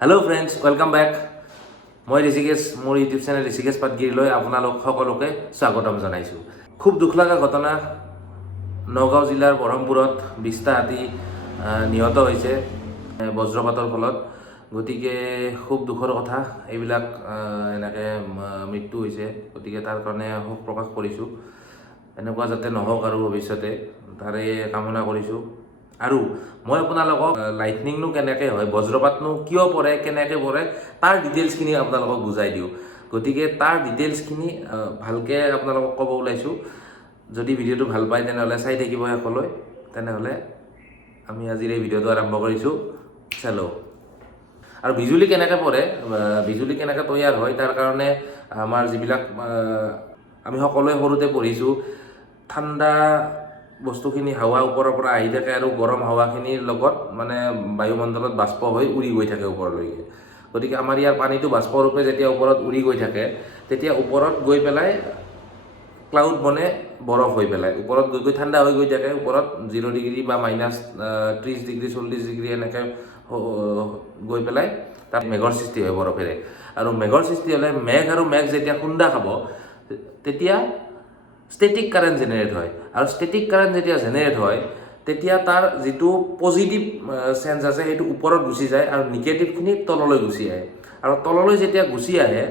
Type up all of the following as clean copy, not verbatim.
Hello' friends, welcome back. মই ঋষিকেশ, মোৰ YouTube channel Rishikesh পাটগিৰিলৈ আপোনালোক সকলোকে স্বাগতম জনাইছোঁ। খুব দুখ লগা ঘটনা, নগাঁও জিলাৰ ব্ৰহ্মপুৰত 20টা হাতী নিহত হৈছে বজ্ৰপাতৰ ফলত। গতিকে খুব দুখৰ কথা, এইবিলাক এনেকৈ মৃত্যু হৈছে। গতিকে তাৰ কাৰণে শোক প্ৰকাশ কৰিছোঁ। এনেকুৱা যাতে নহওক আৰু ভৱিষ্যতে, তাৰে কামনা কৰিছোঁ। আৰু মই আপোনালোকক লাইটনিংনো কেনেকৈ হয়, বজ্ৰপাতনো কিয় পৰে, কেনেকৈ পৰে, তাৰ ডিটেইলছখিনি আপোনালোকক বুজাই দিওঁ। গতিকে তাৰ ডিটেইলছখিনি ভালকৈ আপোনালোকক ক'ব ওলাইছোঁ। যদি ভিডিঅ'টো ভাল পায় তেনেহ'লে চাই থাকিব শেষলৈ। তেনেহ'লে আমি আজিৰ এই ভিডিঅ'টো আৰম্ভ কৰিছোঁ। চেলো। আৰু বিজুলী কেনেকৈ পৰে, বিজুলী কেনেকৈ তৈয়াৰ হয়, তাৰ কাৰণে আমাৰ যিবিলাক আমি সকলোৱে সৰুতে পঢ়িছোঁ, ঠাণ্ডা বস্তুখিনি হাৱা ওপৰৰ পৰা আহি থাকে আৰু গৰম হাৱাখিনিৰ লগত মানে বায়ুমণ্ডলত বাষ্প হৈ উৰি গৈ থাকে ওপৰলৈকে। গতিকে আমাৰ ইয়াৰ পানীটো বাষ্পৰূপে যেতিয়া ওপৰত উৰি গৈ থাকে, তেতিয়া ওপৰত গৈ পেলাই ক্লাউড বনে বৰফ হৈ পেলাই ওপৰত গৈ গৈ ঠাণ্ডা হৈ গৈ থাকে। ওপৰত 0 ডিগ্ৰী বা -30 ডিগ্ৰী 40 ডিগ্ৰী এনেকৈ গৈ পেলাই তাত মেঘৰ সৃষ্টি হয় বৰফেৰে। আৰু মেঘৰ সৃষ্টি হ'লে মেঘ আৰু মেঘ যেতিয়া খুন্দা খাব, তেতিয়া ষ্টেটিক কাৰেণ্ট জেনেৰেট হয়। আৰু ষ্টেটিক কাৰেণ্ট যেতিয়া জেনেৰেট হয়, তেতিয়া তাৰ যিটো পজিটিভ চেঞ্জ আছে সেইটো ওপৰত গুচি যায় আৰু নিগেটিভখিনি তললৈ গুচি আহে। আৰু তললৈ যেতিয়া গুচি আহে,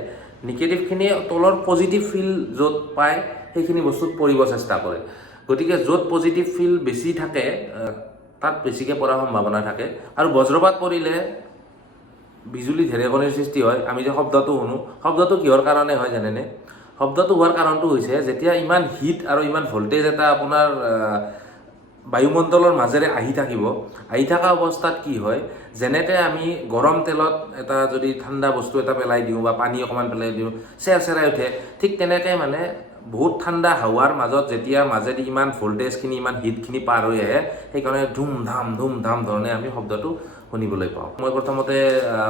নিগেটিভখিনি তলৰ পজিটিভ ফিল য'ত পায় সেইখিনি বস্তুত পৰিব চেষ্টা কৰে। গতিকে য'ত পজিটিভ ফিল বেছি থাকে তাত বেছিকৈ পৰাৰ সম্ভাৱনা থাকে। আৰু বজ্ৰপাত পৰিলে বিজুলী ঢেৰেকনিৰ সৃষ্টি হয়। আমি যে শব্দটো শুনো, শব্দটো কিহৰ কাৰণে হয় জানেনে? শব্দটো হোৱাৰ কাৰণটো হৈছে, যেতিয়া ইমান হিট আৰু ইমান ভল্টেজ এটা আপোনাৰ বায়ুমণ্ডলৰ মাজেৰে আহি থাকিব, আহি থকা অৱস্থাত কি হয়, যেনেকৈ আমি গৰম তেলত এটা যদি ঠাণ্ডা বস্তু এটা পেলাই দিওঁ বা পানী অকণমান পেলাই দিওঁ, চেৰচেৰাই উঠে, ঠিক তেনেকৈ মানে বহুত ঠাণ্ডা হাৱাৰ মাজত যেতিয়া মাজেদি ইমান ভল্টেজখিনি ইমান হিটখিনি পাৰ হৈ আহে, সেইকাৰণে ধুম ধাম ধৰণে আমি শব্দটো শুনিবলৈ পাওঁ। মই প্ৰথমতে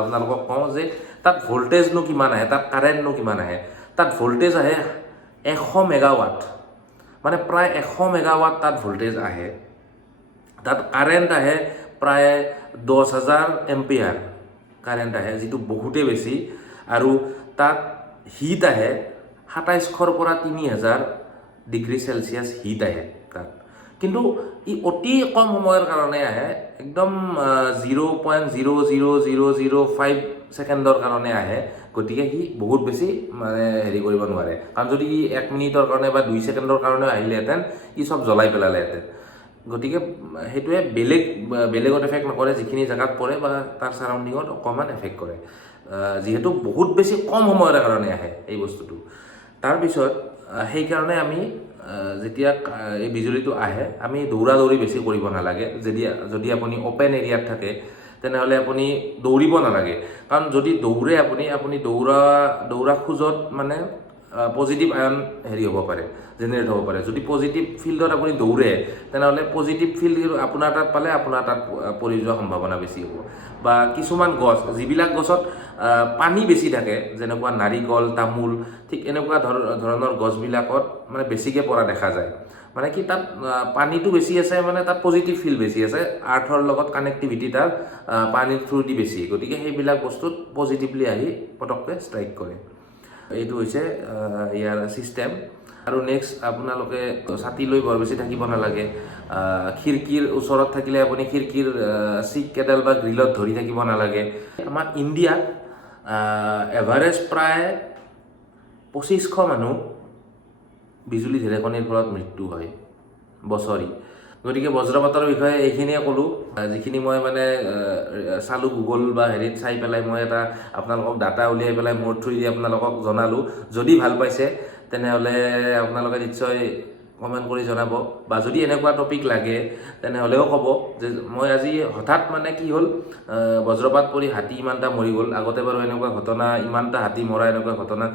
আপোনালোকক কওঁ যে তাত ভল্টেজনো কিমান আহে, তাত কাৰেণ্টনো কিমান আহে। তাত ভল্টেজ আহে 100 মেগাৱাট, মানে প্ৰায় 100 মেগাৱাট তাত ভল্টেজ আহে। তাত কাৰেণ্ট আহে প্ৰায় 10,000 এম্পিয়াৰ কাৰেণ্ট আহে, যিটো বহুতেই বেছি। আৰু তাত হিট আহে 2700 পৰা 3000 ডিগ্ৰী চেলচিয়াছ হিট আহে তাত। কিন্তু ই অতি কম সময়ৰ কাৰণে আহে, একদম 0.00005 ছেকেণ্ডৰ কাৰণে আহে। গতিকে সি বহুত বেছি মানে হেৰি কৰিব নোৱাৰে। কাৰণ যদি ই 1 মিনিটৰ কাৰণে বা 2 ছেকেণ্ডৰ কাৰণে আহিলেহেঁতেন, ই চব জ্বলাই পেলালেহেঁতেন। গতিকে সেইটোৱে বেলেগত এফেক্ট নকৰে, যিখিনি জেগাত পৰে বা তাৰ চাৰাউণ্ডিঙত অকণমান এফেক্ট কৰে, যিহেতু বহুত বেছি কম সময়ৰ কাৰণে আহে এই বস্তুটো। তাৰপিছত সেইকাৰণে আমি যেতিয়া এই বিজুলীটো আহে, আমি দৌৰি বেছি কৰিব নালাগে। যদি আপুনি অ'পেন এৰিয়াত থাকে, তেনেহ'লে আপুনি দৌৰিব নালাগে। কাৰণ যদি দৌৰে আপুনি দৌৰা খোজত মানে পজিটিভ আয়ন হেৰি হ'ব পাৰে, জেনেৰেট হ'ব পাৰে। যদি পজিটিভ ফিল্ডত আপুনি দৌৰে, তেনেহ'লে পজিটিভ ফিল্ড আপোনাৰ তাত পালে আপোনাৰ তাত পৰি যোৱাৰ সম্ভাৱনা বেছি হ'ব। বা কিছুমান গছ, যিবিলাক গছত পানী বেছি থাকে, যেনেকুৱা নাৰিকল, তামোল, ঠিক এনেকুৱা ধৰণৰ গছবিলাকত মানে বেছিকৈ পৰা দেখা যায়। মানে কি, তাত পানীটো বেছি আছে, মানে তাত পজিটিভ ফিল বেছি আছে, আৰ্থৰ লগত কানেক্টিভিটি তাৰ পানীৰ থ্ৰুদি বেছি। গতিকে সেইবিলাক বস্তুত পজিটিভলি আহি পটককৈ ষ্ট্ৰাইক কৰে। এইটো হৈছে ইয়াৰ ছিষ্টেম। আৰু নেক্সট, আপোনালোকে ছাতি লৈ বৰ বেছি থাকিব নালাগে। খিৰিকীৰ ওচৰত থাকিলে আপুনি খিৰিকীৰ চিক কেডাল বা গ্ৰিলত ধৰি থাকিব নালাগে। আমাৰ ইণ্ডিয়াত এভাৰেজ প্ৰায় 2500 মানুহ বিজুলী ঢেৰেকনিৰ ফলত মৃত্যু হয় বছৰি। গতিকে বজ্ৰপাতৰ বিষয়ে এইখিনিয়ে ক'লোঁ। যিখিনি মই মানে চালোঁ গুগল বা হেৰিত চাই পেলাই, মই এটা আপোনালোকক ডাটা উলিয়াই পেলাই মোৰ থ্ৰুদি আপোনালোকক জনালোঁ। যদি ভাল পাইছে তেনেহ'লে আপোনালোকে নিশ্চয় কমেণ্ট কৰি জনাব, বা যদি এনেকুৱা টপিক লাগে তেনেহ'লেও ক'ব যে মই আজি হঠাৎ মানে কি হ'ল, বজ্ৰপাত পৰি হাতী ইমানটা মৰি গ'ল। আগতে বাৰু এনেকুৱা ঘটনা, ইমানটা হাতী মৰা এনেকুৱা ঘটনা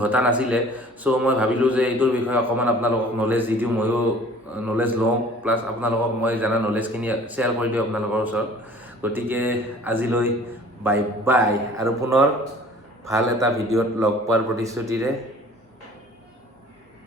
ঘটা নাছিলে। চ' মই ভাবিলোঁ যে এইটোৰ বিষয়ে অকণমান আপোনালোকক নলেজ দি দিওঁ, ময়ো নলেজ লওঁ, প্লাছ আপোনালোকক মই জানা নলেজখিনি শ্বেয়াৰ কৰি দিওঁ আপোনালোকৰ ওচৰত। গতিকে আজিলৈ বাই বাই, আৰু পুনৰ ভাল এটা ভিডিঅ'ত লগ পোৱাৰ প্ৰতিশ্ৰুতিৰে